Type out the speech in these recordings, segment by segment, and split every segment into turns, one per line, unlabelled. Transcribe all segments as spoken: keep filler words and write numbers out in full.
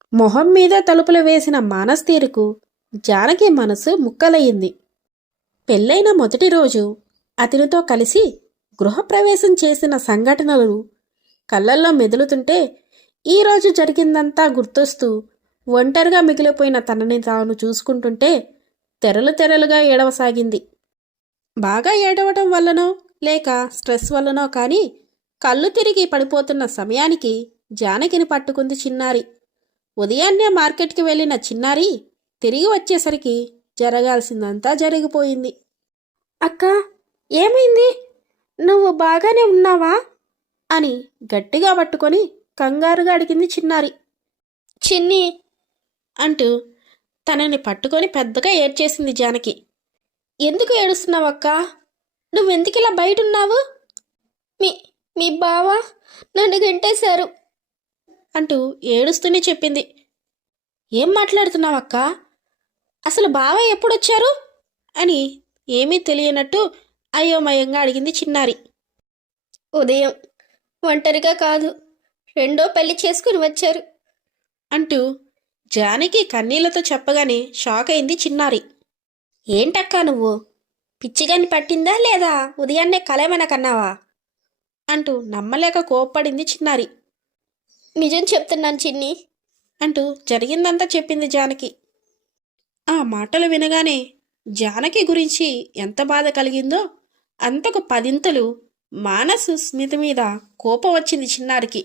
మొహం మీద తలుపులు వేసిన మానస్ తీరుకు జానకి మనసు ముక్కలయ్యింది. పెళ్ళైన మొదటి రోజు అతనితో కలిసి గృహప్రవేశం చేసిన సంఘటనలు కళ్ళల్లో మెదులుతుంటే ఈరోజు జరిగిందంతా గుర్తొస్తూ ఒంటరిగా మిగిలిపోయిన తనని తాను చూసుకుంటుంటే తెరలు తెరలుగా ఏడవసాగింది. బాగా ఏడవటం వల్లనో లేక స్ట్రెస్ వల్లనో కానీ కళ్ళు తిరిగి పడిపోతున్న సమయానికి జానకిని పట్టుకుంది చిన్నారి. ఉదయాన్నే మార్కెట్కి వెళ్ళిన చిన్నారి తిరిగి వచ్చేసరికి జరగాల్సిందంతా జరిగిపోయింది. అక్క, ఏమైంది? నువ్వు బాగానే ఉన్నావా అని గట్టిగా పట్టుకొని కంగారుగా అడిగింది చిన్నారి. చిన్ని అంటూ తనని పట్టుకొని పెద్దగా ఏడ్చేసింది జానకి. ఎందుకు ఏడుస్తున్నావక్క? నువ్వెందుకిలా బయటున్నావు? మీ మీ బావ నన్ను గంటేశారు అంటూ ఏడుస్తూనే చెప్పింది. ఏం మాట్లాడుతున్నావక్క? అసలు బావ ఎప్పుడొచ్చారు అని ఏమీ తెలియనట్టు అయోమయంగా అడిగింది చిన్నారి. ఉదయం ఒంటరిగా కాదు, రెండో పెళ్లి చేసుకుని వచ్చారు అంటూ జానకి కన్నీళ్లతో చెప్పగానే షాక్ అయింది చిన్నారి. ఏంటక్కా నువ్వు, పిచ్చిగాని పట్టిందా లేదా ఉదయాన్నే కలేమన కన్నావా అంటూ నమ్మలేక కోప్పడింది చిన్నారి. నిజం చెప్తున్నాను చిన్ని అంటూ జరిగిందంతా చెప్పింది జానకి. ఆ మాటలు వినగానే జానకి గురించి ఎంత బాధ కలిగిందో అంతకు పదింతలు మానసు స్మిత మీద కోపం వచ్చింది చిన్నారికి.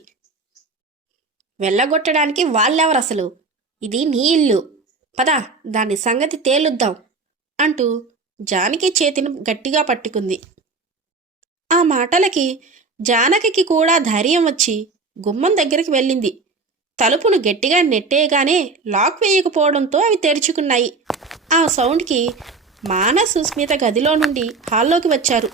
వెళ్ళగొట్టడానికి వాళ్ళెవరసలు? ఇది నీ ఇల్లు, పద దాని సంగతి తేలుద్దాం అంటూ జానకి చేతిని గట్టిగా పట్టుకుంది. ఆ మాటలకి జానకి కూడా ధైర్యం వచ్చి గుమ్మం దగ్గరికి వెళ్ళింది. తలుపును గట్టిగా నెట్టేయగానే లాక్ వేయకపోవడంతో అవి తెరుచుకున్నాయి. ఆ సౌండ్కి మానసు స్మిత గదిలో నుండి హాల్లోకి వచ్చారు.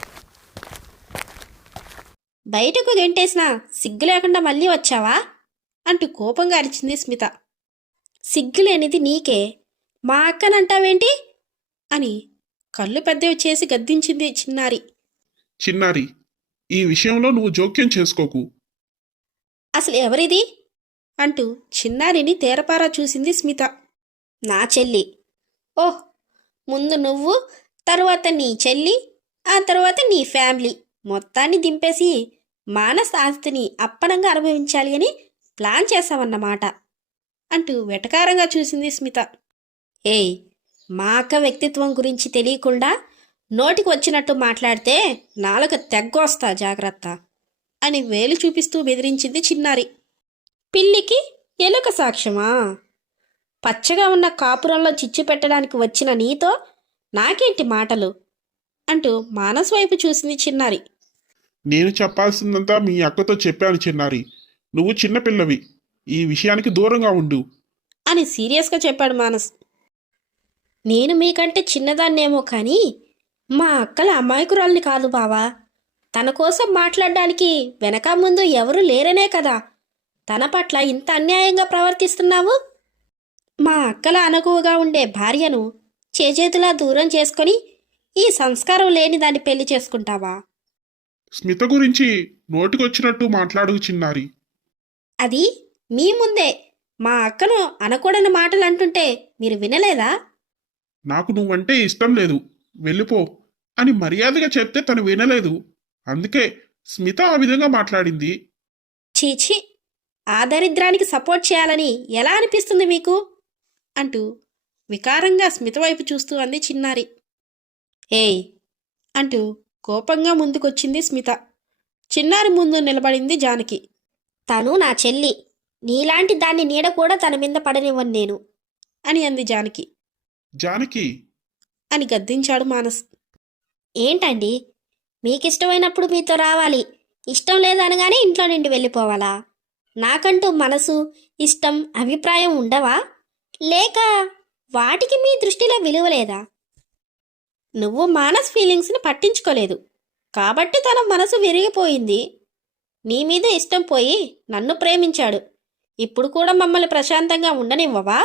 బయటకు గెంటేసినా సిగ్గు లేకుండా మళ్ళీ వచ్చావా అంటూ కోపంగా అరిచింది స్మిత. సిగ్గులేనిది నీకే, మా అక్కనంటావేంటి అని కళ్ళు పెద్దవి చేసి గద్దించింది చిన్నారి.
చిన్నారి, ఈ విషయంలో నువ్వు జోక్యం చేసుకోకు.
అసలు ఎవరిది అంటూ చిన్నారిని తేరపారా చూసింది స్మిత. నా చెల్లి. ఓహ్, ముందు నువ్వు, తర్వాత నీ చెల్లి, ఆ తర్వాత నీ ఫ్యామిలీ మొత్తాన్ని దింపేసి మానస్ ఆస్తిని అప్పనంగా అనుభవించాలి అని ప్లాన్ చేశావన్నమాట అంటూ వెటకారంగా చూసింది స్మిత. ఏయ్, మా అక్క వ్యక్తిత్వం గురించి తెలియకుండా నోటికి వచ్చినట్టు మాట్లాడితే నాలుక తెగ్గొస్తా, జాగ్రత్త అని వేలు చూపిస్తూ బెదిరించింది చిన్నారి. పిల్లికి ఎలుక సాక్ష్యమా? పచ్చగా ఉన్న కాపురంలో చిచ్చు పెట్టడానికి వచ్చిన నీతో నాకేంటి మాటలు అంటూ మానస్ వైపు చూసింది చిన్నారి.
నేను చెప్పాల్సిందంతా మీ అక్కతో చెప్పాను చిన్నారి. నువ్వు చిన్నపిల్లవి, ఈ విషయానికి దూరంగా ఉండు
అని సీరియస్గా చెప్పాడు మానస్. నేను మీకంటే చిన్నదాన్నేమో కానీ మా అక్కల అమాయకురాల్ని కాదు బావా. తన కోసం మాట్లాడడానికి వెనక ముందు ఎవరూ లేరనే కదా తన పట్ల ఇంత అన్యాయంగా ప్రవర్తిస్తున్నావు. మా అక్కల అనుకువగా ఉండే భార్యను చేజేతులా దూరం చేసుకొని ఈ సంస్కారం లేని దాన్ని పెళ్లి చేసుకుంటావా?
స్మిత గురించి నోటికొచ్చినట్టు మాట్లాడు చిన్నారి.
అది మీ ముందే మా అక్కను అనకూడని మాటలు అంటుంటే మీరు వినలేదా?
నాకు నువ్వంటే ఇష్టం లేదు, వెళ్ళిపో అని మర్యాదగా చెప్తే తను వినలేదు. అందుకే స్మిత ఆ విధంగా మాట్లాడింది.
చీచి, ఆ దరిద్రానికి సపోర్ట్ చేయాలని ఎలా అనిపిస్తుంది మీకు అంటూ వికారంగా స్మిత వైపు చూస్తూ అంది చిన్నారి. ఏయ్ అంటూ కోపంగా ముందుకొచ్చింది స్మిత. చిన్నారి ముందు నిలబడింది జానకి. తను నా చెల్లి, నీలాంటి దాన్ని నీడ కూడా తన మీద పడనివ్వను నేను అని అంది జానకి.
జానకి
అని గద్దించాడు మానస్. ఏంటండి, మీకిష్టమైనప్పుడు మీతో రావాలి, ఇష్టం లేదనగానే ఇంట్లో నుండి వెళ్ళిపోవాలా? నాకంటూ మనసు, ఇష్టం, అభిప్రాయం ఉండవా? లేక వాటికి మీ దృష్టిలో విలువ లేదా? నువ్వు మానస్ ఫీలింగ్స్ని పట్టించుకోలేదు కాబట్టి తన మనసు విరిగిపోయింది. నీ మీద ఇష్టం పోయి నన్ను ప్రేమించాడు. ఇప్పుడు కూడా మమ్మల్ని ప్రశాంతంగా ఉండనివ్వవా?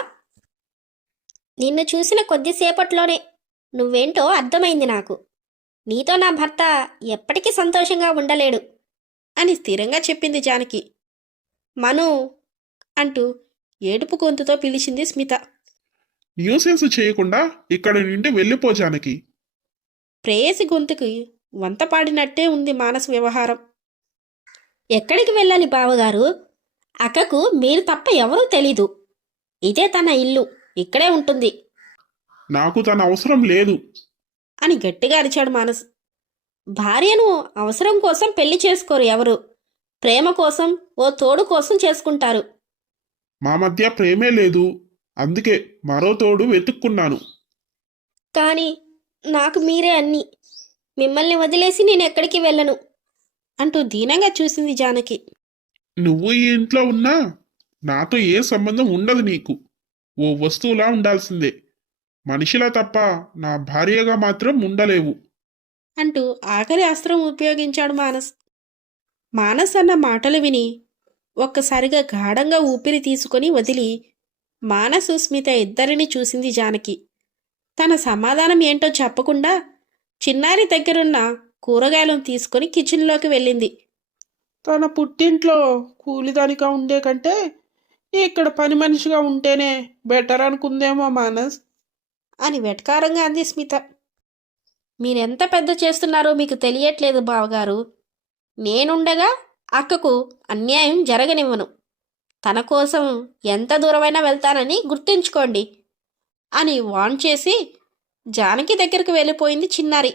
నిన్ను చూసిన కొద్దిసేపట్లోనే నువ్వేంటో అర్థమైంది నాకు. నీతో నా భర్త ఎప్పటికీ సంతోషంగా ఉండలేడు అని స్థిరంగా చెప్పింది జానకి. మను అంటూ ఏడుపు గొంతుతో పిలిచింది స్మిత.
న్యూసెన్స్ చేయకుండా ఇక్కడి నుండి వెళ్ళిపో జానకి.
ప్రేయసి గొంతుకి వంత పాడినట్టే ఉంది మానస్ వ్యవహారం. ఎక్కడికి వెళ్ళాలి బావగారు? అక్కకు మీరు తప్ప ఎవరూ తెలీదు. ఇదే తన ఇల్లు, ఇక్కడే ఉంటుంది
నాకు తన అవసరం లేదు.
అని గట్టిగా అరిచాడు మానస్. భార్యను అవసరం కోసం పెళ్లి చేసుకోరు ఎవరు. ప్రేమ కోసం, ఓ తోడు కోసం చేసుకుంటారు.
మా మధ్య ప్రేమే లేదు, అందుకే మరో తోడు వెతుక్కున్నాను.
కానీ నాకు మీరే అన్నీ. మిమ్మల్ని వదిలేసి నేను ఎక్కడికి వెళ్ళను అంటూ దీనంగా చూసింది జానకి.
నువ్వు ఈ ఇంట్లో ఉన్నా నాతో ఏ సంబంధం ఉండదు నీకు. ఓ వస్తువులా ఉండాల్సిందే. మనిషిలా తప్ప నా భార్యగా మాత్రం ఉండలేవు
అంటూ ఆఖరి అస్త్రం ఉపయోగించాడు మానస్. మానస్ అన్న మాటలు విని ఒక్కసారిగా గాఢంగా ఊపిరి తీసుకొని వదిలి మానసు స్మిత ఇద్దరిని చూసింది జానకి. తన సమాధానం ఏంటో చెప్పకుండా చిన్నారి దగ్గరున్న కూరగాయలను తీసుకొని కిచెన్లోకి వెళ్ళింది.
తన పుట్టింట్లో కూలిదానిగా ఉండే కంటే ఇక్కడ పని మనిషిగా ఉంటేనే బెటర్ అనుకుందేమో మానస్
అని వెటకారంగా అంది స్మిత. మీరెంత పెద్ద చేస్తున్నారో మీకు తెలియట్లేదు బావగారు. నేనుండగా అక్కకు అన్యాయం జరగనివ్వను. తన కోసం ఎంత దూరమైనా వెళ్తానని గుర్తుంచుకోండి అని వార్న్ చేసి జానకి దగ్గరకు వెళ్ళిపోయింది చిన్నారి.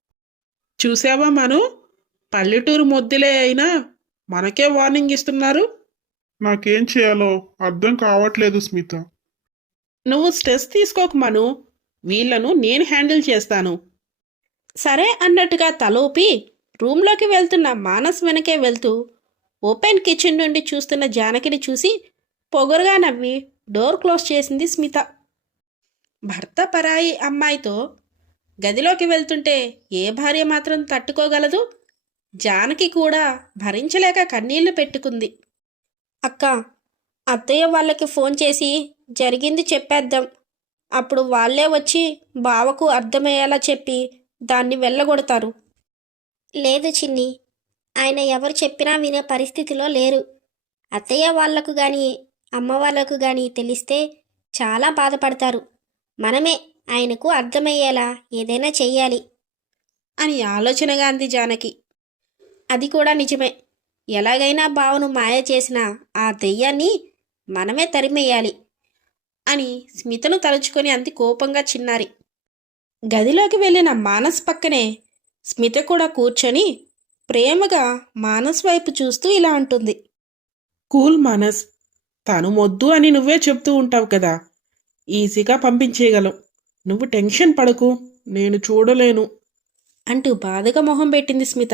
చూసావా మను, పల్లెటూరు మొద్దులే అయినా మనకే వార్నింగ్ ఇస్తున్నారు.
నాకేం చేయాలో అర్థం కావట్లేదు స్మిత.
నువ్వు స్ట్రెస్ తీసుకోకు మను, వీళ్లను నేను హ్యాండిల్ చేస్తాను.
సరే అన్నట్టుగా తలూపి రూంలోకి వెళ్తున్న మానస్ వెనకే వెళ్తూ ఓపెన్ కిచెన్ నుండి చూస్తున్న జానకిని చూసి పొగరుగా నవ్వి డోర్ క్లోజ్ చేసింది స్మిత. భర్త పరాయి అమ్మాయితో గదిలోకి వెళ్తుంటే ఏ భార్య మాత్రం తట్టుకోగలదు? జానకి కూడా భరించలేక కన్నీళ్లు పెట్టుకుంది. అక్క, అత్తయ్య వాళ్ళకి ఫోన్ చేసి జరిగింది చెప్పేద్దాం. అప్పుడు వాళ్ళే వచ్చి బావకు అర్థమయ్యేలా చెప్పి దాన్ని వెళ్ళగొడతారు. లేదు చిన్ని, ఆయన ఎవరు చెప్పినా వినే పరిస్థితిలో లేరు. అత్తయ్య వాళ్లకు గాని అమ్మ వాళ్లకు గాని తెలిస్తే చాలా బాధపడతారు. మనమే ఆయనకు అర్థమయ్యేలా ఏదైనా చెయ్యాలి అని ఆలోచనగా అంది జానకి. అది కూడా నిజమే. ఎలాగైనా బావను మాయ చేసిన ఆ దెయ్యాన్ని మనమే తరిమేయాలి అని స్మితను తలుచుకొని అంది కోపంగా చిన్నారి. గదిలోకి వెళ్ళిన మానస్ పక్కనే స్మిత కూడా కూర్చొని ప్రేమగా మానస్ వైపు చూస్తూ ఇలా అంటుంది.
కూల్ మానస్, తను మొద్దు అని నువ్వే చెప్తూ ఉంటావు కదా, ఈజీగా పంపించేయగలం. నువ్వు టెన్షన్ పడకు, నేను చూడలేను
అంటూ బాధగా మొహం పెట్టింది స్మిత.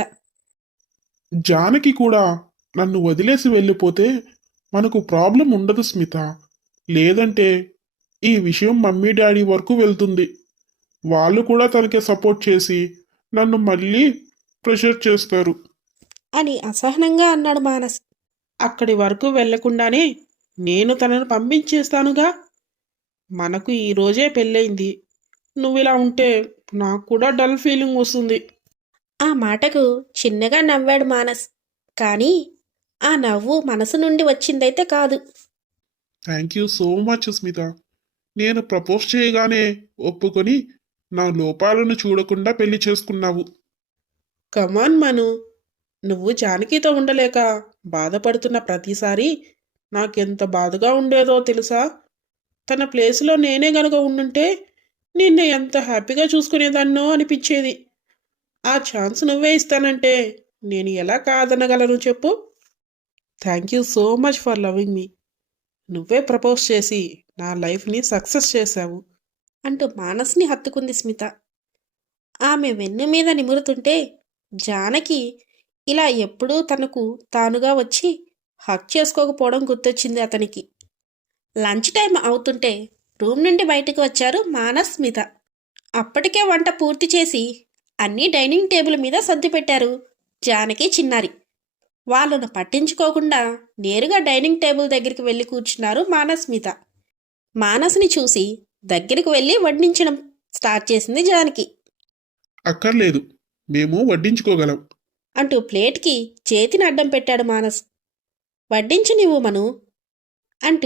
జానకి కూడా నన్ను వదిలేసి వెళ్ళిపోతే మనకు ప్రాబ్లం ఉండదు స్మిత. లేదంటే ఈ విషయం మమ్మీ డాడీ వరకు వెళ్తుంది. వాళ్ళు కూడా తనకి సపోర్ట్ చేసి నన్ను మళ్ళీ ప్రెషర్ చేస్తారు
అని అసహనంగా అన్నాడు మానస్.
అక్కడి వరకు వెళ్లకుండానే నేను తనను పంపించేస్తానుగా. మనకు ఈ రోజే పెళ్ళయింది. నువ్విలా ఉంటే నాకు కూడా డల్ ఫీలింగ్ వస్తుంది.
ఆ మాటకు చిన్నగా నవ్వాడు మానస్. కానీ ఆ నవ్వు మనసు నుండి వచ్చిందైతే కాదు.
Thank you so much Smitha. నేను ప్రపోజ్ చేయగానే ఒప్పుకొని నా లోపాలను చూడకుండా పెళ్లి చేసుకున్నావు.
కమాన్ మను, నువ్వు జానకితో ఉండలేక బాధపడుతున్న ప్రతిసారి నాకెంత బాధగా ఉండేదో తెలుసా? తన ప్లేస్లో నేనే గనుక ఉండుంటే నిన్ను ఎంత హ్యాపీగా చూసుకునేదాన్నో అనిపించేది. ఆ ఛాన్స్ నువ్వే ఇస్తానంటే నేను ఎలా కాదనగలను చెప్పు? Thank you so much for loving me. నువ్వే ప్రపోజ్ చేసి నా లైఫ్ని సక్సెస్ చేశావు
అంటూ మానస్ని హత్తుకుంది స్మిత. ఆమె వెన్ను మీద నిమురుతుంటే జానకి ఇలా ఎప్పుడూ తనకు తానుగా వచ్చి హక్ చేసుకోకపోవడం గుర్తొచ్చింది అతనికి. లంచ్ టైం అవుతుంటే రూమ్ నుండి బయటకు వచ్చారు మానస్, స్మిత. అప్పటికే వంట పూర్తి చేసి అన్నీ డైనింగ్ టేబుల్ మీద సర్ది పెట్టారు జానకి, చిన్నారి. వాళ్ళను పట్టించుకోకుండా నేరుగా డైనింగ్ టేబుల్ దగ్గరికి వెళ్ళి కూర్చున్నారు మానస్, స్మిత. మానస్ని చూసి దగ్గరికి వెళ్ళి వడ్డించడం స్టార్ట్ చేసింది జానకి.
అక్కర్లేదు, మేము వడ్డించుకోగలం
అంటూ ప్లేట్కి చేతిని అడ్డం పెట్టాడు మానస్. వడ్డించు నీవు మను అంటూ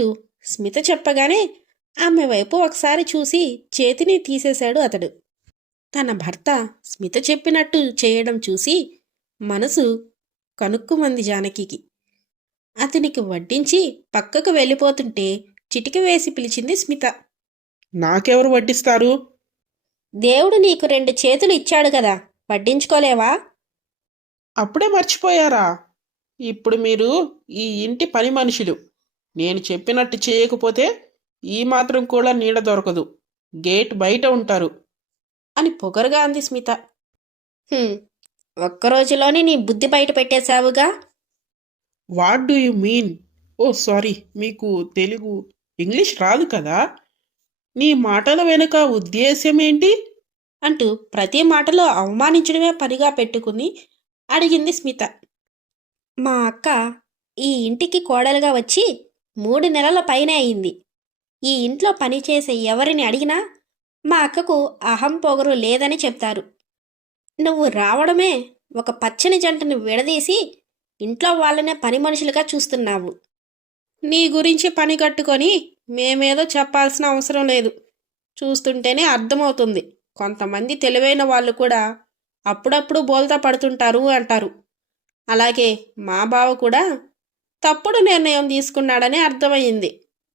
స్మిత చెప్పగానే ఆమె వైపు ఒకసారి చూసి చేతిని తీసేశాడు అతడు. తన భర్త స్మిత చెప్పినట్టు చేయడం చూసి మనసు కనుక్కుమంది జానకికి. అతనికి వడ్డించి పక్కకు వెళ్ళిపోతుంటే చిటిక వేసి పిలిచింది స్మిత.
నాకెవరు వడ్డిస్తారు?
దేవుడు నీకు రెండు చేతులు ఇచ్చాడు కదా, వడ్డించుకోలేవా?
అప్పుడే మర్చిపోయారా? ఇప్పుడు మీరు ఈ ఇంటి పని మనుషులు. నేను చెప్పినట్టు చేయకపోతే ఈ మాత్రం కూడా నీడ దొరకదు. గేట్ బయట ఉంటారు
అని పొగరుగా అంది స్మిత. "హ్మ్, ఒక్కరోజులోనే నీ బుద్ధి బయట పెట్టేశావుగా."
What do you mean? Oh sorry, మీకు తెలుగు ఇంగ్లీష్ రాదు కదా? నీ మాటల వెనుక ఉద్దేశ్యం ఏంటి?
అంటూ ప్రతి మాటలో అవమానించడమే పనిగా పెట్టుకుని అడిగింది స్మిత. మా అక్క ఈ ఇంటికి కోడలుగా వచ్చి మూడు నెలల పైనే అయింది. ఈ ఇంట్లో పనిచేసే ఎవరిని అడిగినా మా అక్కకు అహం పొగరు లేదని చెప్తారు. నువ్వు రావడమే ఒక పచ్చని జంటను విడదీసి ఇంట్లో వాళ్ళనే పని మనుషులుగా చూస్తున్నావు. నీ గురించి పని కట్టుకొని మేమేదో చెప్పాల్సిన అవసరం లేదు. చూస్తుంటేనే అర్థమవుతుంది. కొంతమంది తెలివైన వాళ్ళు కూడా అప్పుడప్పుడు బోల్తా పడుతుంటారు అంటారు. అలాగే మా బావ కూడా తప్పుడు నిర్ణయం తీసుకున్నాడని అర్థమయ్యింది.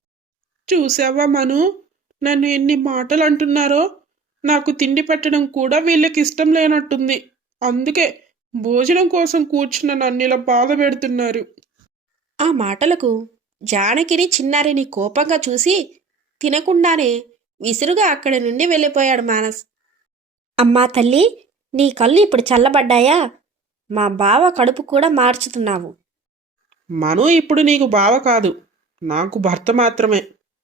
చూసావా మను, నన్ను ఎన్ని మాటలు అంటున్నారో. నాకు తిండి పెట్టడం కూడా వీళ్ళకి ఇష్టం లేనట్టుంది. అందుకే భోజనం కోసం కూర్చున్న నన్ను ఇలా బాధ పెడుతున్నారు.
ఆ మాటలకు జానకిని చిన్నారిని కోపంగా చూసి తినకుండానే విసురుగా అక్కడి నుండి వెళ్ళిపోయాడు మానస్. అమ్మా తల్లి, నీ కళ్ళు ఇప్పుడు చల్లబడ్డాయా? మా బావ కడుపు కూడా మార్చుతున్నావు.
మను ఇప్పుడు నీకు బావ కాదు, నాకు భర్త మాత్రమే.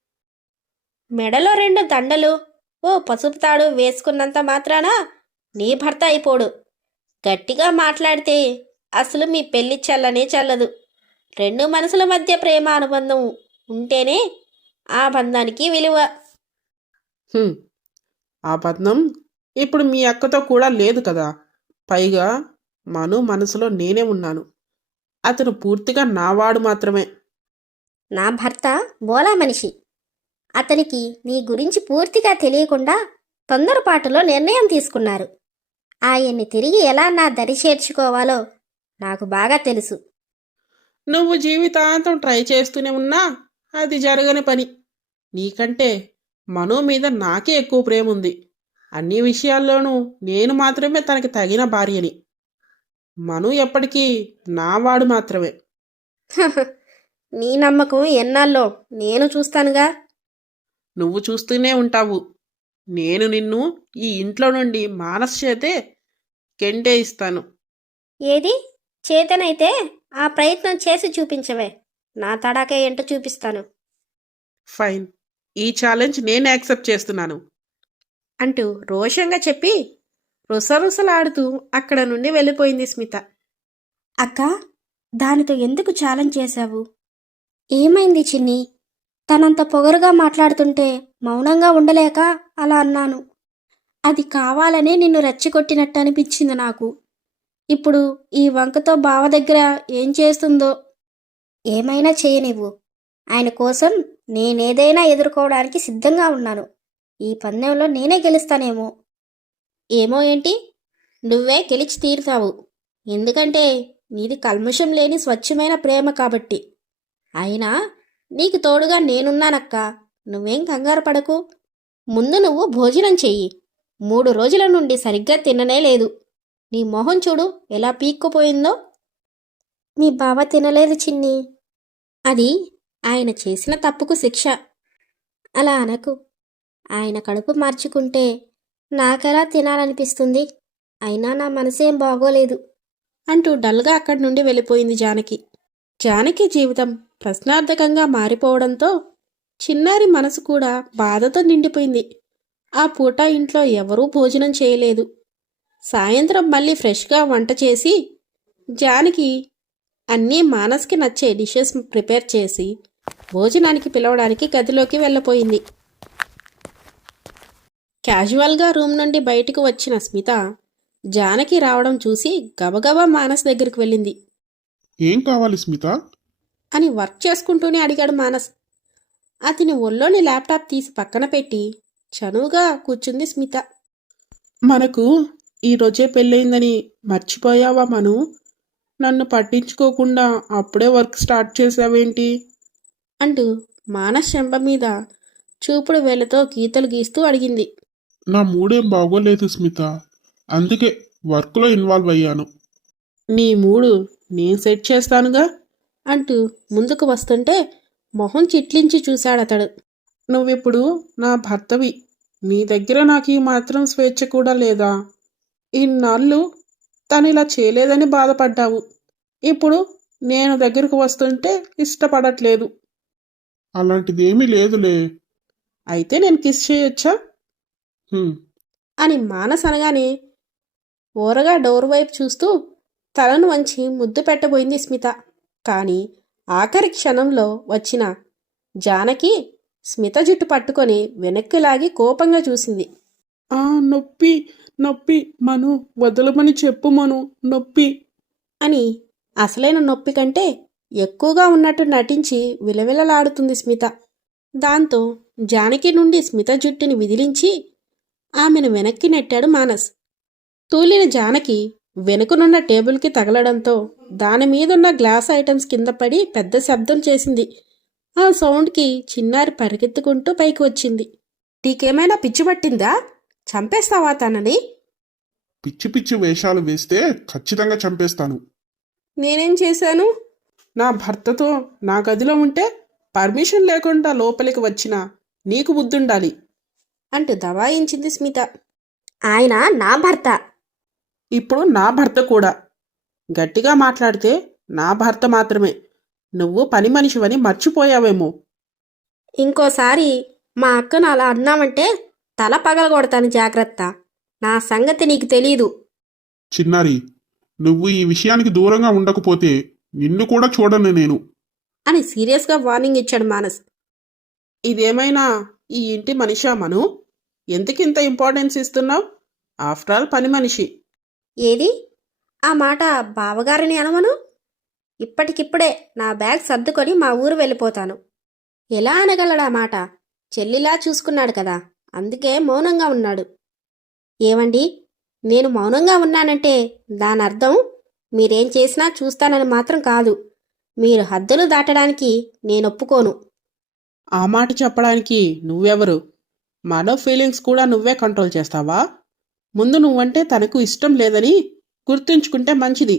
మెడలో రెండు దండలు, ఓ పసుపు తాడు వేసుకున్నంత మాత్రాన నీ భర్త అయిపోడు. గట్టిగా మాట్లాడితే అసలు మీ పెళ్లి చల్లనే చల్లదు. రెండు మనసుల మధ్య ప్రేమ అనుబంధం ఉంటేనే ఆ బంధానికి విలువ.
హ్మ్, ఆ బంధం ఇప్పుడు మీ అక్కతో కూడా లేదు కదా. పైగా మను మనసులో నేనే ఉన్నాను. అతను పూర్తిగా నావాడు మాత్రమే.
నా భర్త బోలా మనిషి. అతనికి నీ గురించి పూర్తిగా తెలియకుండా తొందరపాటులో నిర్ణయం తీసుకున్నారు. ఆయన్ని తిరిగి ఎలా నా దరి చేర్చుకోవాలో నాకు బాగా తెలుసు.
నువ్వు జీవితాంతం ట్రై చేస్తూనే ఉన్నా అది జరగని పని. నీకంటే మను మీద నాకే ఎక్కువ ప్రేమ ఉంది. అన్ని విషయాల్లోనూ నేను మాత్రమే తనకి తగిన భార్యని. మను ఎప్పటికీ నావాడు మాత్రమే.
నీ నమ్మకం ఎన్నాళ్ళో నేను చూస్తానుగా.
నువ్వు చూస్తూనే ఉంటావు. నేను నిన్ను ఈ ఇంట్లో నుండి మానస్ చేతే కెంటే ఇస్తాను.
ఏది చేతనైతే ఆ ప్రయత్నం చేసి చూపించవే. నా తడాకే ఏంటో చూపిస్తాను
ఫైన్, ఈ ఛాలెంజ్ నేను యాక్సెప్ట్ చేస్తున్నాను
అంటూ రోషంగా చెప్పి రుసరుసలాడుతూ అక్కడ నుండి వెళ్ళిపోయింది స్మిత. అక్క, దానితో ఎందుకు ఛాలెంజ్ చేశావు? ఏమైంది చిన్ని? తనంత పొగరుగా మాట్లాడుతుంటే మౌనంగా ఉండలేక అలా అన్నాను. అది కావాలనే నిన్ను రెచ్చగొట్టినట్టు అనిపించింది నాకు. ఇప్పుడు ఈ వంకతో బావ దగ్గర ఏం చేస్తుందో. ఏమైనా చేయనివ్వు. ఆయన కోసం నేనేదైనా ఎదుర్కోవడానికి సిద్ధంగా ఉన్నాను. ఈ పందెంలో నేనే గెలుస్తానేమో. ఏమో ఏంటి, నువ్వే గెలిచి తీరుతావు. ఎందుకంటే నీది కల్మషం లేని స్వచ్ఛమైన ప్రేమ కాబట్టి. అయినా నీకు తోడుగా నేనున్నానక్క. నువ్వేం కంగారు పడకు. ముందు నువ్వు భోజనం చెయ్యి. మూడు రోజుల నుండి సరిగ్గా తిననే లేదు. నీ మొహం చూడు ఎలా పీక్కుపోయిందో. మీ బావ తినలేదు చిన్ని. అది ఆయన చేసిన తప్పుకు శిక్ష. అలా అనకు. ఆయన కడుపు మార్చుకుంటే నాకెలా తినాలనిపిస్తుంది? అయినా నా మనసేం బాగోలేదు అంటూ డల్గా అక్కడి నుండి వెళ్ళిపోయింది జానకి. జానకి జీవితం ప్రశ్నార్థకంగా మారిపోవడంతో చిన్నారి మనసు కూడా బాధతో నిండిపోయింది. ఆ పూట ఇంట్లో ఎవరూ భోజనం చేయలేదు. సాయంత్రం మళ్ళీ ఫ్రెష్గా వంట చేసి జానకి అన్నీ మానస్కి నచ్చే డిషెస్ ప్రిపేర్ చేసి భోజనానికి పిలవడానికి గదిలోకి వెళ్ళపోయింది. క్యాజువల్గా రూమ్ నుండి బయటకు వచ్చిన స్మిత జానకి రావడం చూసి గబగబా మానస్ దగ్గరికి వెళ్ళింది.
ఏం కావాలి స్మిత?
అని వర్క్ చేసుకుంటూనే అడిగాడు మానస్. అతని ఒళ్ళోని ల్యాప్టాప్ తీసి పక్కన పెట్టి చనువుగా కూర్చుంది స్మిత.
మనకు ఈరోజే పెళ్ళయిందని మర్చిపోయావా మను? నన్ను పట్టించుకోకుండా అప్పుడే వర్క్ స్టార్ట్ చేసావేంటి?
అంటూ మానస్ చెంప మీద చూపుడు వేళ్లతో గీతలు గీస్తూ అడిగింది.
నా మూడేం బాగోలేదు స్మిత, అందుకే వర్క్లో ఇన్వాల్వ్ అయ్యాను.
నీ మూడు నేను సెట్ చేస్తానుగా.
అంటూ ముందుకు వస్తుంటే మొహం చిట్లించి చూశాడతడు.
నువ్విప్పుడు నా భర్తవి. నీ దగ్గర నాకు ఈ మాత్రం స్వేచ్ఛ కూడా లేదా? ఇన్నాళ్ళు తను ఇలా చేయలేదని బాధపడ్డావు. ఇప్పుడు నేను దగ్గరకు వస్తుంటే ఇష్టపడట్లేదు.
అలాంటిది ఏమీ లేదులే.
అయితే నేను కిస్ చేయొచ్చా?
హ్మ్.
అని మానస్ అనగానే ఓరగా డోర్ వైపు చూస్తూ తలను వంచి ముద్దు పెట్టబోయింది స్మిత. కానీ ఆఖరి క్షణంలో వచ్చిన జానకి స్మిత జుట్టు పట్టుకొని వెనక్కి లాగి కోపంగా చూసింది.
ఆ నొప్పి నొప్పి మను, వదలమని చెప్పు మను, నొప్పి
అని అసలైన నొప్పి కంటే ఎక్కువగా ఉన్నట్టు నటించి విలవిలలాడుతుంది స్మిత. దాంతో జానకి నుండి స్మిత జుట్టుని విదిలించి ఆమెను వెనక్కి నెట్టాడు మానస్. తూలిన జానకి వెనుకనున్న టేబుల్కి తగలడంతో దాని మీదున్న గ్లాస్ ఐటమ్స్ కింద పడి పెద్ద శబ్దం చేసింది. ఆ సౌండ్కి చిన్నారి పరిగెత్తుకుంటూ పైకి వచ్చింది. నీకేమైనా పిచ్చి పట్టిందా? చంపేస్తావా తనని?
పిచ్చి పిచ్చి వేషాలు వేస్తే ఖచ్చితంగా చంపేస్తాను.
నేనేం చేశాను?
నా భర్తతో నా గదిలో ఉంటే పర్మిషన్ లేకుండా లోపలికి వచ్చిన నీకు బుద్ధుండాలి
అంటూ దబాయించింది స్మిత. ఆయన నా భర్త.
ఇప్పుడు నా భర్త కూడా. గట్టిగా మాట్లాడితే నా భర్త మాత్రమే. నువ్వు పని మనిషివని మర్చిపోయావేమో.
ఇంకోసారి మా అక్కను అలా అన్నామంటే తల పగలగొడతాను, జాగ్రత్త. నా సంగతి నీకు తెలీదు.
చిన్నారి, నువ్వు ఈ విషయానికి దూరంగా ఉండకపోతే నిన్ను కూడా చూడను నేను.
అని సీరియస్గా వార్నింగ్ ఇచ్చాడు మానస్.
ఇదేమైనా ఈ ఇంటి మనిషా మను? ఎందుకింత ఇంపార్టెన్స్ ఇస్తున్నావు? ఆఫ్టర్ ఆల్ పని మనిషి.
ఏది ఆ మాట బావగారిని అనమను. ఇప్పటికిప్పుడే నా బ్యాగ్ సర్దుకొని మా ఊరు వెళ్ళిపోతాను. ఎలా అనగలడా మాట? చెల్లిలా చూసుకున్నాడు కదా, అందుకే మౌనంగా ఉన్నాడు. ఏవండి, నేను మౌనంగా ఉన్నానంటే దాని అర్థం మీరేం చేసినా చూస్తానని మాత్రం కాదు. మీరు హద్దులు దాటడానికి నేను ఒప్పుకోను.
ఆ మాట చెప్పడానికి నువ్వెవరు? మనో ఫీలింగ్స్ కూడా నువ్వే కంట్రోల్ చేస్తావా? ముందు నువ్వంటే తనకు ఇష్టం లేదని గుర్తుంచుకుంటే మంచిది.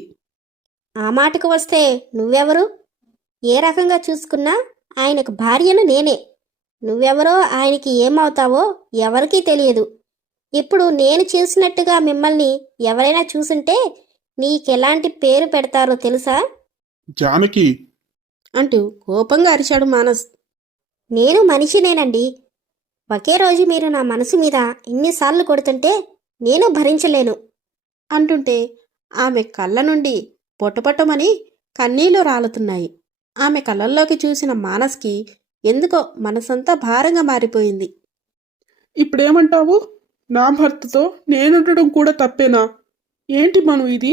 ఆ మాటకు వస్తే నువ్వెవరు? ఏ రకంగా చూసుకున్నా ఆయనకు భార్యను నేనే. నువ్వెవరో ఆయనకి ఏమవుతావో ఎవరికీ తెలియదు. ఇప్పుడు నేను చూసినట్టుగా మిమ్మల్ని ఎవరైనా చూసుంటే నీకెలాంటి పేరు పెడతారో తెలుసా?
జానకి,
అంటూ కోపంగా అరిచాడు మానస్. నేను మనిషినేనండి. ఒకే రోజు మీరు నా మనసు మీద ఇన్నిసార్లు కొడుతుంటే నేను భరించలేను. అంటుంటే ఆమె కళ్ళ నుండి పొట్టపొట్టమని కన్నీళ్లు రాలుతున్నాయి. ఆమె కళ్ళల్లోకి చూసిన మానస్కి ఎందుకో మనసంతా భారంగా మారిపోయింది.
ఇప్పుడేమంటావు? నా భర్తతో నేనుండడం కూడా తప్పేనా? ఏంటి మను ఇది?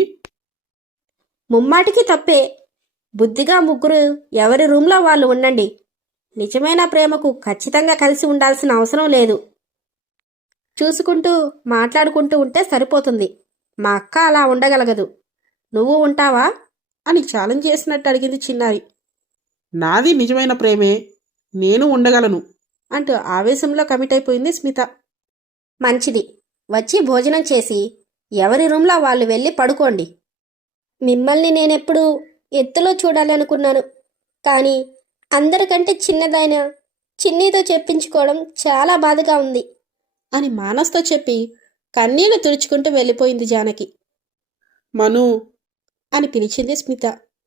ముమ్మాటికి తప్పే. బుద్ధిగా ముగ్గురు ఎవరి రూమ్లో వాళ్ళు ఉండండి. నిజమైన ప్రేమకు ఖచ్చితంగా కలిసి ఉండాల్సిన అవసరం లేదు. చూసుకుంటూ మాట్లాడుకుంటూ ఉంటే సరిపోతుంది. మా అక్క అలా ఉండగలగదు. నువ్వు ఉంటావా? అని ఛాలెంజ్ చేసినట్టు అడిగింది చిన్నారి.
నాది నిజమైన ప్రేమే, నేను ఉండగలను
అంటూ ఆవేశంలో కమిట్ అయిపోయింది స్మిత. మంచిది, వచ్చి భోజనం చేసి ఎవరి రూమ్లో వాళ్ళు వెళ్ళి పడుకోండి. మిమ్మల్ని నేనెప్పుడు ఎత్తులో చూడాలి అనుకున్నాను, కానీ అందరికంటే చిన్నదైన చిన్నీతో చెప్పించుకోవడం చాలా బాధగా ఉంది అని మానస్తో చెప్పి కన్నీళ్లు తుడుచుకుంటూ వెళ్ళిపోయింది జానకి.
మను
అని పిలిచింది Smitha.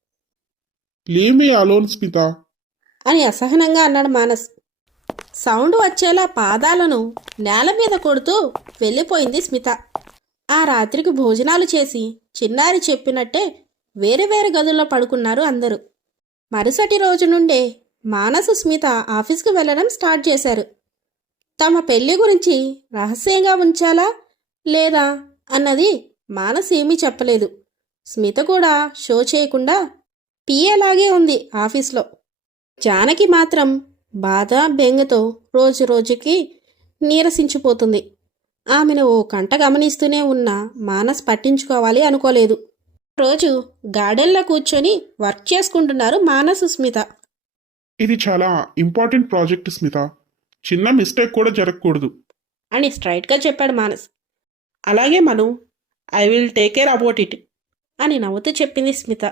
Leave me alone Smitha.
అని అసహనంగా అన్నాడు మానస్. సౌండ్ వచ్చేలా పాదాలను నేల మీద కొడుతూ వెళ్ళిపోయింది స్మిత. ఆ రాత్రికి భోజనాలు చేసి చిన్నారి చెప్పినట్టే వేరే వేరే గదుల్లో పడుకున్నారు అందరూ. మరుసటి రోజు నుండే మానసు స్మిత ఆఫీస్కి వెళ్ళడం స్టార్ట్ చేశారు. తమ పెళ్లి గురించి రహస్యంగా ఉంచాలా లేదా అన్నది మానస్ ఏమీ చెప్పలేదు. స్మిత కూడా షో చేయకుండా పిఏలాగే ఉంది ఆఫీస్లో. జానకి మాత్రం బాధ బెంగతో రోజు రోజుకి నీరసించిపోతుంది. ఆమెను ఓ కంట గమనిస్తూనే ఉన్న మానస్ పట్టించుకోవాలి అనుకోలేదు. రోజు గార్డెన్లో కూర్చొని వర్క్ చేసుకుంటున్నారు మానస్ స్మిత.
ఇది చాలా ఇంపార్టెంట్ ప్రాజెక్ట్ స్మిత. చిన్న మిస్టేక్ కూడా జరగకూడదు.
అని స్ట్రైట్గా చెప్పాడు మానస్.
అలాగే Manu, I will take care about it.
అని నవ్వుతూ చెప్పింది స్మిత.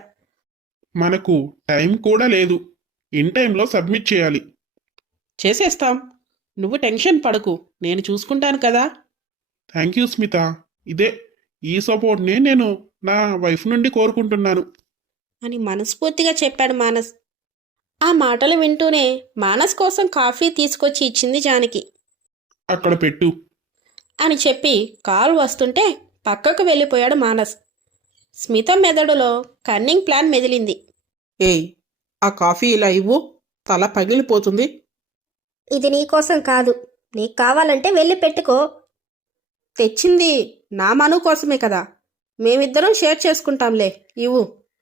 మనకు టైం కూడా లేదు. ఇన్ టైంలో సబ్మిట్ చేయాలి.
చేసేస్తాం, నువ్వు టెన్షన్ పడకు, నేను చూసుకుంటాను కదా.
Thank you Smita. ఇదే ఈ సపోర్ట్నే నేను నా వైఫ్ నుండి కోరుకుంటున్నాను.
అని మనస్ఫూర్తిగా చెప్పాడు మానస్. ఆ మాటలు వింటూనే మానస్ కోసం కాఫీ తీసుకొచ్చి ఇచ్చింది జానకి.
అక్కడ పెట్టు.
అని చెప్పి కాల్ వస్తుంటే పక్కకు వెళ్ళిపోయాడు మానస్. స్మిత మెదడులో కన్నింగ్ ప్లాన్ మెదిలింది.
ఏయ్, ఆ కాఫీ ఇలా ఇవ్వు, తల పగిలిపోతుంది.
ఇది నీకోసం కాదు, నీకు కావాలంటే వెళ్ళి పెట్టుకో. తెచ్చింది నా మను కోసమే కదా, మేమిద్దరం షేర్ చేసుకుంటాంలే, ఇవ్వు.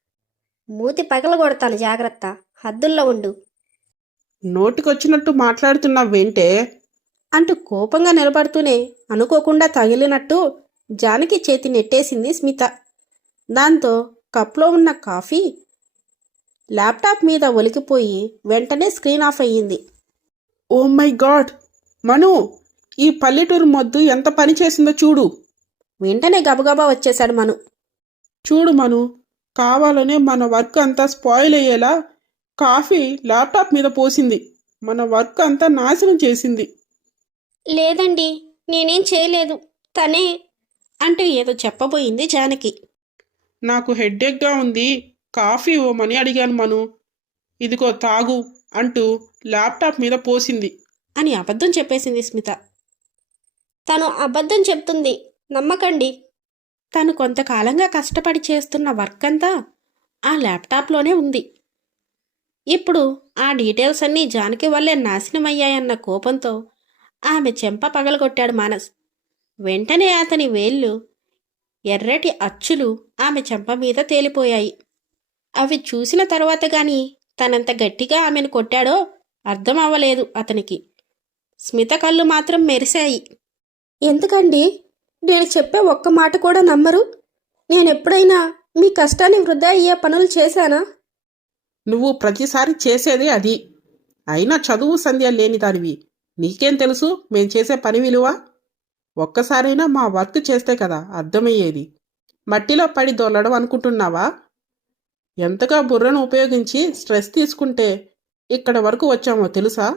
మూతి పగలగొడతాను, జాగ్రత్త, హద్దుల్లో ఉండు.
నోటికొచ్చినట్టు మాట్లాడుతున్నావేంటే?
అంటూ కోపంగా నిలబడుతూనే అనుకోకుండా తగిలినట్టు జానకి చేతి నెట్టేసింది స్మిత. దాంతో కప్లో ఉన్న కాఫీ ల్యాప్టాప్ మీద ఒలికిపోయి వెంటనే స్క్రీన్ ఆఫ్ అయ్యింది.
ఓ మై గాడ్ మను, ఈ పల్లెటూరు మొద్దు ఎంత పని చేసిందో చూడు.
వెంటనే గబగబా వచ్చేశాడు మను.
చూడు మను, కావాలనే మన వర్క్ అంతా స్పాయిల్ అయ్యేలా కాఫీ ల్యాప్టాప్ మీద పోసింది. మన వర్క్ అంతా నాశనం చేసింది.
లేదండి, నేనేం చేయలేదు, తనే అంటూ ఏదో చెప్పబోయింది జానకి.
నాకు హెడ్ఏక్గా ఉంది, కాఫీ ఇవ్వమని అడిగాను మను. ఇదిగో తాగు అంటూ ల్యాప్టాప్ మీద పోసింది.
అని అబద్ధం చెప్పేసింది స్మిత. తను అబద్ధం చెప్తుంది, నమ్మకండి. తను కొంతకాలంగా కష్టపడి చేస్తున్న వర్క్ అంతా ఆ ల్యాప్టాప్లోనే ఉంది. ఇప్పుడు ఆ డీటెయిల్స్ అన్నీ జానకి వల్లే నాశనమయ్యాయన్న కోపంతో ఆమె చెంప పగలగొట్టాడు మానస్. వెంటనే అతని వేళ్ళు ఎర్రటి అచ్చులు ఆమె చెంప మీద తేలిపోయాయి. అవి చూసిన తర్వాత గాని తనంత గట్టిగా ఆమెను కొట్టాడో అర్థం అవ్వలేదు అతనికి. స్మిత కళ్ళు మాత్రం మెరిశాయి. ఎందుకండి నేను చెప్పే ఒక్క మాట కూడా నమ్మరు? నేనెప్పుడైనా మీ కష్టాన్ని వృధా అయ్యే పనులు చేశానా?
నువ్వు ప్రతిసారి చేసేదే అది. అయినా చదువు సంధ్య లేని దానివి, నీకేం తెలుసు మేం చేసే పని విలువ? ఒక్కసారైనా మా వర్క్ చేస్తే కదా అర్థమయ్యేది. మట్టిలో పడి దొల్లడం అనుకుంటున్నావా? ఎంతగా బుర్రను ఉపయోగించి స్ట్రెస్ తీసుకుంటే ఇక్కడ వరకు వచ్చామో తెలుసా?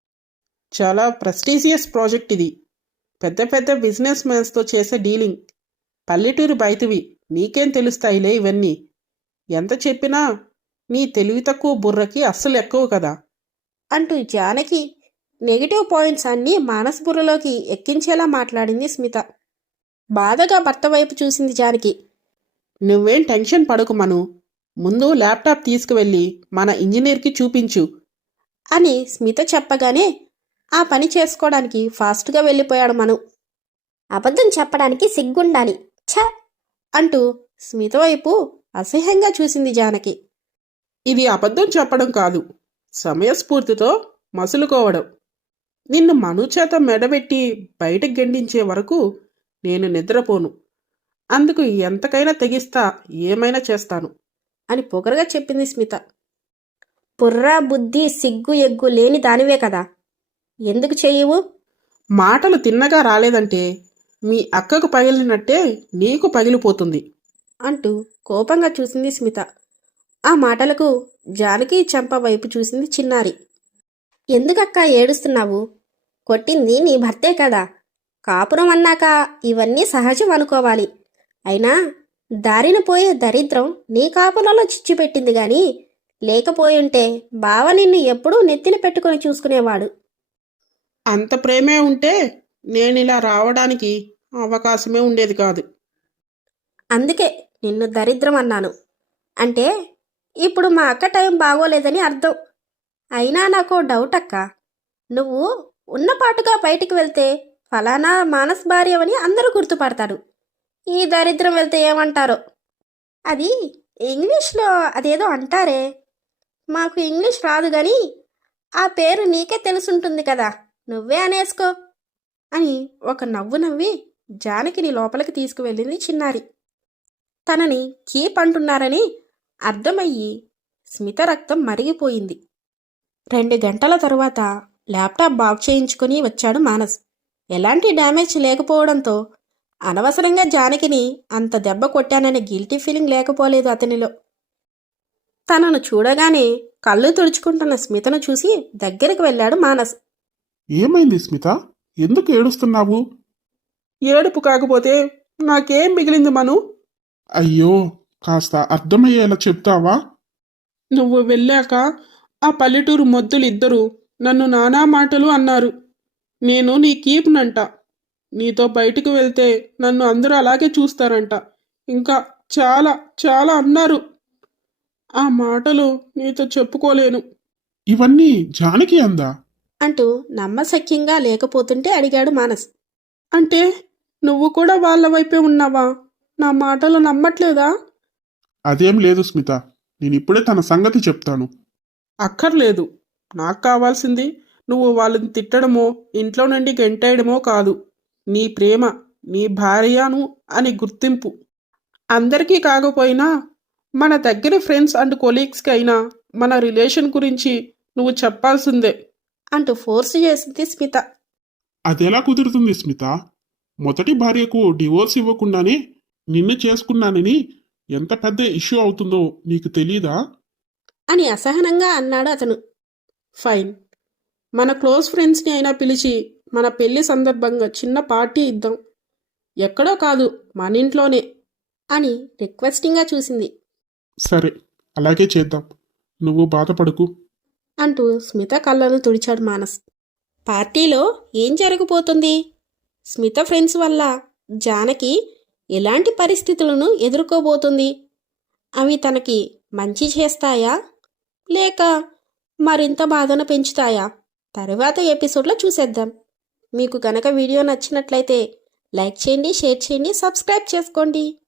చాలా ప్రెస్టీజియస్ ప్రాజెక్ట్ ఇది. పెద్ద పెద్ద బిజినెస్ మ్యాన్స్తో చేసే డీలింగ్. పల్లెటూరు బయటివి, నీకేం తెలుస్తాయిలే ఇవన్నీ. ఎంత చెప్పినా నీ తెలివి తక్కువ బుర్రకి అస్సలు ఎక్కువ కదా.
అంటూ జానకి నెగిటివ్ పాయింట్స్ అన్నీ మానస్ బుర్రలోకి ఎక్కించేలా మాట్లాడింది స్మిత. బాధగా భర్త వైపు చూసింది జానకి.
నువ్వేం టెన్షన్ పడకు మను, ముందు ల్యాప్టాప్ తీసుకువెళ్ళి మన ఇంజనీర్కి చూపించు
అని స్మిత చెప్పగానే ఆ పని చేసుకోవడానికి ఫాస్ట్గా వెళ్ళిపోయాడు మను. అబద్ధం చెప్పడానికి సిగ్గుండాలి, ఛ అంటూ స్మిత వైపు అసహ్యంగా చూసింది జానకి.
ఇది అబద్ధం చెప్పడం కాదు, సమయస్ఫూర్తితో మసులుకోవడం. నిన్ను మను చేత మెడబెట్టి బయటకు గెండించే వరకు నేను నిద్రపోను. అందుకు ఎంతకైనా తెగిస్తా, ఏమైనా చేస్తాను
అని పొగరగా చెప్పింది స్మిత. పుర్రా బుద్ధి సిగ్గు ఎగ్గు లేని దానివే కదా, ఎందుకు చెయ్యవు?
మాటలు తిన్నగా రాలేదంటే మీ అక్కకు పగిలినట్టే నీకు పగిలిపోతుంది
అంటూ కోపంగా చూసింది స్మిత. ఆ మాటలకు జానకి చెంప వైపు చూసింది చిన్నారి. ఎందుకక్కా ఏడుస్తున్నావు? కొట్టింది నీ భర్తే కదా. కాపురం అన్నాక ఇవన్నీ సహజం అనుకోవాలి. అయినా దారిన పోయే దరిద్రం నీ కాపురంలో చిచ్చుపెట్టింది గాని లేకపోయుంటే బావ నిన్ను ఎప్పుడూ నెత్తిన పెట్టుకుని చూసుకునేవాడు.
అంత ప్రేమే ఉంటే నేనిలా రావడానికి అవకాశమే ఉండేది కాదు.
అందుకే నిన్ను దరిద్రం అన్నాను. అంటే ఇప్పుడు మా అక్క టైం బాగోలేదని అర్థం. అయినా నాకు డౌట్ అక్క, నువ్వు ఉన్నపాటుగా బయటికి వెళ్తే ఫలానా మానస్ భార్యవని అందరూ గుర్తుపడతారు. ఈ దరిద్రం వెళ్తే ఏమంటారో. అది ఇంగ్లీష్లో అదేదో అంటారే, మాకు ఇంగ్లీష్ రాదు కానీ ఆ పేరు నీకే తెలుసుంటుంది కదా, నువ్వే అనేసుకో అని ఒక నవ్వు నవ్వి జానకిని లోపలికి తీసుకువెళ్ళింది చిన్నారి. తనని కీప్ అంటున్నారని అర్థమయ్యి స్మిత రక్తం మరిగిపోయింది. రెండు గంటల తరువాత ల్యాప్టాప్ బాగు చేయించుకుని వచ్చాడు మానస్. ఎలాంటి డ్యామేజ్ లేకపోవడంతో అనవసరంగా జానకిని అంత దెబ్బ కొట్టాననే గిల్టీ ఫీలింగ్ లేకపోలేదు అతనిలో. తనను చూడగానే కళ్ళు తుడుచుకుంటున్న స్మితను చూసి దగ్గరికి వెళ్ళాడు మానస్.
ఏమైంది స్మిత? ఎందుకు ఏడుస్తున్నావు?
ఏడుపు కాకపోతే నాకేం మిగిలింది మను?
అయ్యో, కాస్త అర్థమయ్యేలా చెప్తావా?
నువ్వు వెళ్ళాక ఆ పల్లెటూరు మొద్దులిద్దరూ నన్ను నానా మాటలు అన్నారు. నేను నీ కీప్నంట. నీతో బయటకు వెళ్తే నన్ను అందరూ అలాగే చూస్తారంట. ఇంకా చాలా చాలా అన్నారు. ఆ మాటలు నీతో చెప్పుకోలేను.
ఇవన్నీ జానకి అందా?
అంటూ నమ్మశక్యంగా లేకపోతుంటే అడిగాడు మానస్.
అంటే నువ్వు కూడా వాళ్ళ వైపే ఉన్నావా? నా మాటలు నమ్మట్లేదా?
అదేం లేదు స్మిత, నేనిప్పుడే తన సంగతి చెప్తాను.
అక్కర్లేదు. నాకు కావాల్సింది నువ్వు వాళ్ళని తిట్టడమో ఇంట్లో నుండి గెంటేయడమో కాదు. నీ ప్రేమ, నీ భార్యను అని గుర్తింపు. అందరికీ కాకపోయినా మన దగ్గర ఫ్రెండ్స్ అండ్ కొలీగ్స్కి అయినా మన రిలేషన్ గురించి నువ్వు చెప్పాల్సిందే
అంటూ ఫోర్స్ చేసింది స్మిత.
అదెలా కుదురుతుంది స్మిత? మొదటి భార్యకు డివోర్స్ ఇవ్వకుండానే నిన్ను చేసుకున్నానని ఎంత పెద్ద ఇష్యూ అవుతుందో నీకు తెలీదా?
అని అసహనంగా అన్నాడు అతను.
ఫైన్, మన క్లోజ్ ఫ్రెండ్స్ని అయినా పిలిచి మన పెళ్లి సందర్భంగా చిన్న పార్టీ ఇద్దాం. ఎక్కడో కాదు, మన ఇంట్లోనే
అని రిక్వెస్టింగ్గా చూసింది.
సరే, అలాగే చేద్దాం. నువ్వు బాధపడకు
అంటూ స్మిత కళ్ళను తుడిచాడు మానస్. పార్టీలో ఏం జరగబోతుంది? స్మిత ఫ్రెండ్స్ వల్ల జానకి ఎలాంటి పరిస్థితులను ఎదుర్కోబోతుంది? అవి తనకి మంచి చేస్తాయా లేక మరింత బాధను పెంచుతాయా? తరువాత ఎపిసోడ్లో చూసేద్దాం. మీకు గనక వీడియో నచ్చినట్లయితే లైక్ చేయండి, షేర్ చేయండి, సబ్స్క్రైబ్ చేసుకోండి.